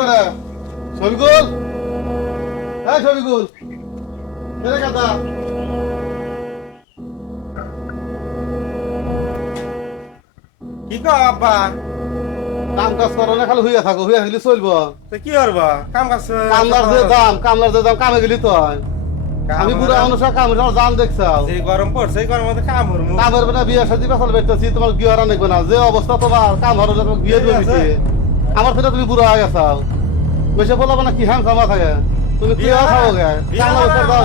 করে শফিকুল, হ্যাঁ শফিকুল, এরে কথা কি কও আব্বা? কাম কাজ করো না, খালি হইয়া থাকো, হইয়া গেলি চলবো। তো কি করবা? কাম কাজ কামলার যে দাম কামে গেলি তো আমি বুড়া মানুষ, কামের দাম দেখছাও। যে গরম পড়ছে এই গরমে তো কাম হরমু। কামের বেটা বিয়ে সাথে বেসাল বেচতেছি, তোমার বিয়ে হারা নেবে না, যে অবস্থা তোমার কাম হারো তোমার বিয়ে দিয়ে দিতে। আমার সেটা তুমি বুড়া হয়ে গেছাও, বেশি বলবো না কি হ্যাঁ জমা থাকে, তুমি কি খাবো গে কামলা বেচার দাও।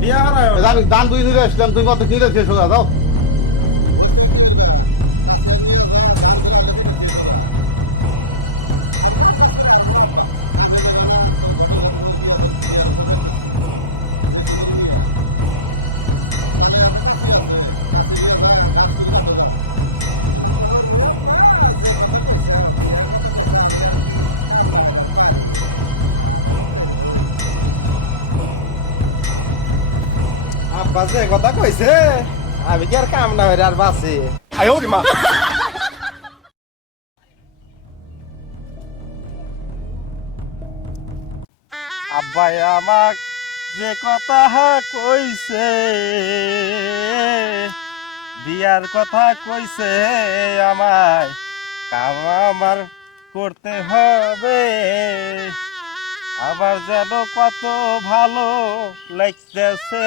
বিয়া হারায় আমি দান দুই নিয়ে আসলাম, তুমি কত কিনে শেষ হয়ে যাও। আব্বা যে কথা কইছে আমি কি আর কাম না হইরে আর বাঁচি। আব্বাই আমাক যে কথা কইছে, বিয়ার কথা কইছে আমায়, কাম আমার করতে হবে। আবার যেন কত ভালো লাগতেছে।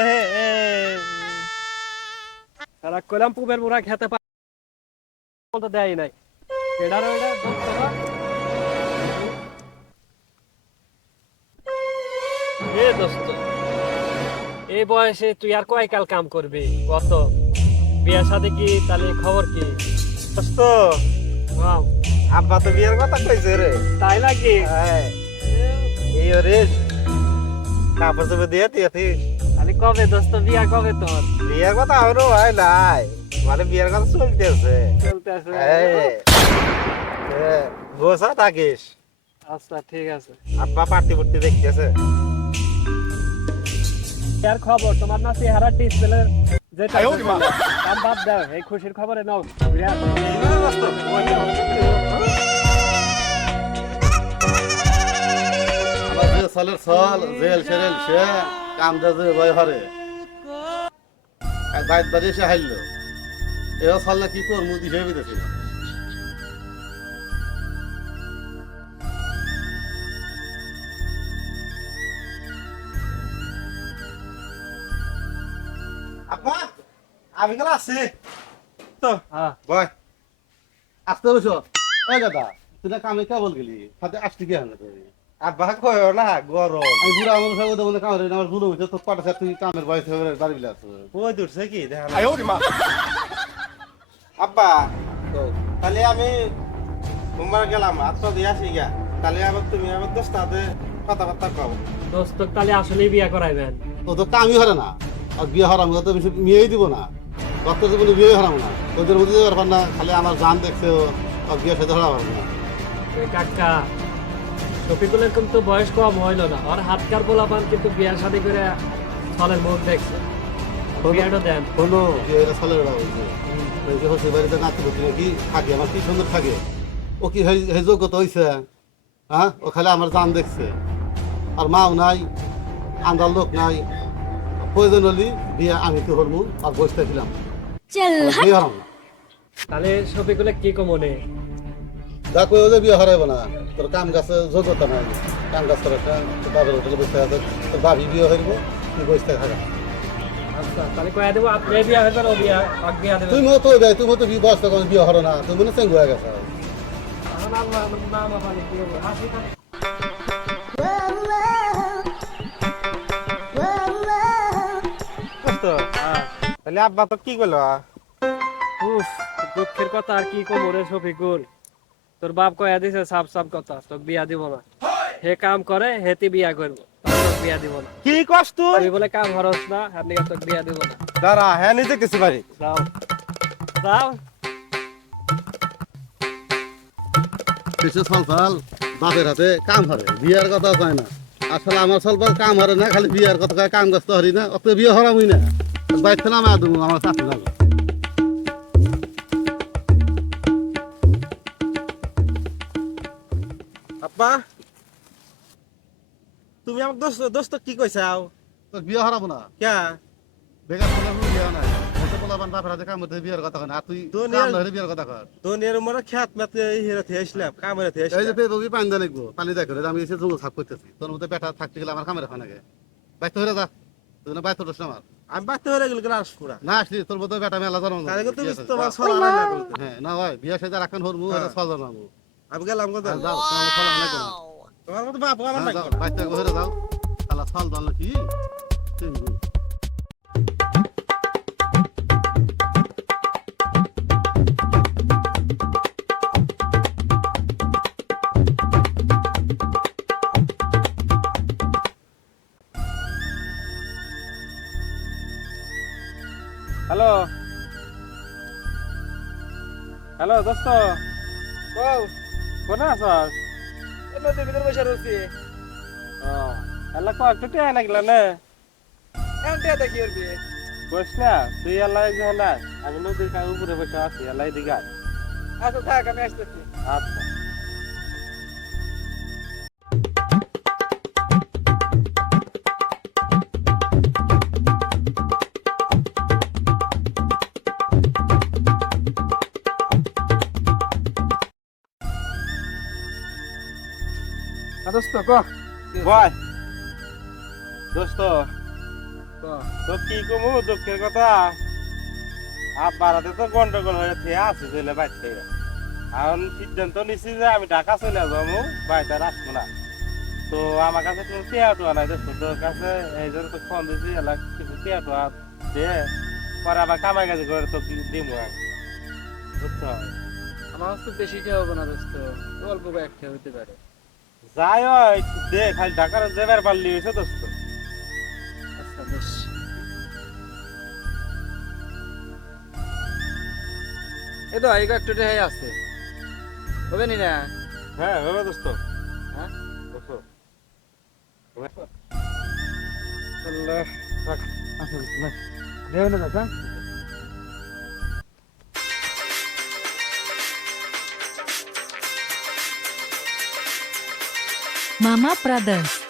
সারা কইলাম পুবের মুরা খেতে তো দেয় নাই এটার ওইটা ধরতে না। এ দোস্ত, এই বয়সে তুই আর কয় কাল কাম করবি? কত বিয়ার সাথে কি তাহলে খবর কি? দোস্ত, ওয়াও, আব্বা তো বিয়ের কথা কইছে রে। তাই নাকি? হ্যাঁ, এই রে কাপড় চোপড় দিয়ে দিয়েছি। তাহলে কবে দোস্ত বিয়া কবে তোর? বিয়ের কথা আরো হয় নাই, মানে বিয়ের কথা চলতেছে। চলতে আছে। গোসা থাকিস। আচ্ছা ঠিক আছে। আব্বা পার্টি ফুর্তি দেখতেছে। আর খবর তোমার না চেহারা ডিসপ্লে যেটা কাম বাদ দাও, এই খুশির খবরে নাও। বিরাট আবার যে সালের সাল জেল সেরেল সে কাম যে ভয় হরে বাইত বাড়ি এসে হাইল, এবার সাল না কি করবো দিশে বিদেশে। আব্বা আমি গেলে আছি তো। হ্যাঁ, বয় আসতে বসো। ওই দাদা, তুই না কামে কেবল গেলি, হাতে আসতে কি হানে তুই? আব্বা কয় না গরম। আমি বুড়া আমার সঙ্গে তো বলে কামের আমার বুড়ো হয়েছে, তো কটা স্যার তুই কামের বয়স হয়ে বাড়ি গেলে আসো। ওই দূরছে কি দেখা আব্বা, তাহলে আমি মুম্বাই গেলাম, আত্মা দিয়ে আসি গা। তাহলে আবার তুমি আবার দোস্তাতে কথাবার্তা কও। দোস্ত তাহলে আসলেই বিয়া করাইবেন? ও তো কামই হরে না, আর বিয়ে হরাম তো বেশি মেয়েই দিব না, রক্ত জীবনে বিয়ে হরাম না, ওদের মধ্যে দিতে পারবেন না। খালি আমার জান দেখছে ও বিয়ে সাথে হরা পারবে না। ওই কাকা শফিকুলের কিন্তু বয়স কম হইল না, আর হাতকার পোলাপান কিন্তু বিয়ার শাদী করে ছলের মুখ দেখছে। বিয়াটা দেন হলো বিয়েটা সালে ওরা হয়েছে, ওই হচ্ছে বাড়িতে নাতি পুতি কি থাকে, আমার কি সুন্দর থাকে। ও কি সেই যোগ্যতা হয়েছে? হ্যাঁ, ও খালি আমার জান দেখছে, আর মাও নাই, আন্দার লোক নাই। প্রয়োজন হলি বিয়ে আমি তো হরমু, আর বসতে দিলাম বিয়ে হারাম না। তাহলে শফিকুলে কি কমনে? দেখো ওদের বিয়ে হারাইব না, তোর কাম গাছে যোগ্যতা নাই, কাম গাছ তোর একটা বাবার হোটেলে বসতে আছে, তোর বাবি বিয়ে হইব, তুই বসতে থাকা। আচ্ছা তাহলে কয়া দেবো, আপনি বিয়া হইবেন ও বিয়া পাক বিয়া দেবেন? তুই মতো ভাই, তুই মতো বয়স তখন বিয়ে হরো না, তুই মনে চেঙ্গ হয়ে গেছে। এখন আল্লাহ আমার নাম আপালে কি হবে? হাসি থাকে। দোস্ত, তাহলে আব্বা তো কি করলো? উফ, দুঃখের কথা আর কি কম রে শফিকুল, তোর বাপ কয়া দিছে সাপ সাপ কথা, তোকে বিয়া দিব না। হে কাম করে হেতি বিয়া করবো, তোকে বিয়া দিব না। কি কষ্ট তুই? তুই বলে কাম হরস না, আর নিয়ে তোকে বিয়া দিব না। দাঁড়া, হ্যাঁ নিজে কিছু পারি। যাও যাও। কিছু সলফাল বাপের হাতে কাম হরে, বিয়ার কথা কয় না। আসলে আমার সলফাল কাম হরে না, খালি বিয়ার কথা কয়, কাম গাছ তো হরি না, অত বিয়ে হরামই না। বাইক খেলাম আমার চাকরি লাগবে। আব্বা তুমি আমার দোস্ত দোস্ত কি কইছাও তোর বিয়ে হারাবো না ক্যা বেকার পোলা কোনো বিয়ে নাই হয়তো পোলা বান বাপের হাতে কাম করতে বিয়ের কথা কয় না আর তুই দুনিয়ার- কাম না হলে বিয়ের কথা কর দুনিয়ার মনে খ্যাত ম্যাত হিরে থেকে আসলাম কামড়ে থেকে এই যে আসলাম পেয়ে বগি পানি দেন একবো পানি দেখ আমি এসে জঙ্গল সাফ করতেছি তোর মধ্যে বেটা থাকতে গেলে আমার কামের হয় নাকি বাইতে হয়ে যা তুই না বাইতে উঠছ আমার আমি বাড়তে হয়ে গেল কেন আসবো না না আসলি তোর মধ্যে বেটা মেলা জন্ম তাহলে কিন্তু তুমি তোমার সরা না করতে হ্যাঁ না ভাই বিয়া সাথে রাখান হরমু হ্যাঁ। এটা সজন নামু আমি গেলাম কত যাও তোমার ফল অনেক না তোমার মতো বাপ আমার হ্যাঁ, না যাও বাইতে হয়ে যাও তাহলে ফল জানলো কি হ্যালো হ্যালো দোস্ত বল কোনে আছস নদীর ভিতরে বসে রয়েছি ও এলা কো একটু টিয়া নাগলা না এখন টিয়া দেখি করবি বস না তুই এলা এই যে না আমি নদীর কাছে উপরে বসে আছি এলা এদিকে আয়। আচ্ছা থাক আমি আসতেছি আচ্ছা দোস্ত ক বয় দোস্ত ক তো কি কমু দুঃখের কথা আব্বারাতে তো গন্ডগোল হয়ে থেকে আছে ছেলে বাইতে এখন সিদ্ধান্ত নিছি যে আমি ঢাকা চলে যাবো বাড়িতে রাখবো না তো আমার কাছে কোনো টিয়া টুয়া নাই দোস্ত তোর কাছে এই জন্য তো ফোন দিয়েছি এলা কিছু টিয়া টুয়া দিয়ে পরে আবার কামাই কাজে করে তো দিমু আমি বুঝছো আমার তো বেশি টিয়া হবে না দোস্ত অল্প কয়েকটা হতে পারে যাই হয় দে খালি ঢাকার যাবার পারলি হয়েছে দোস্ত আচ্ছা বেশ এই তো এই কয়েকটা টিয়া আছে হবে নি না হ্যাঁ হবে দোস্ত হ্যাঁ দোস্ত আল্লাহ রাখ দেও না দাদা Mama Brothers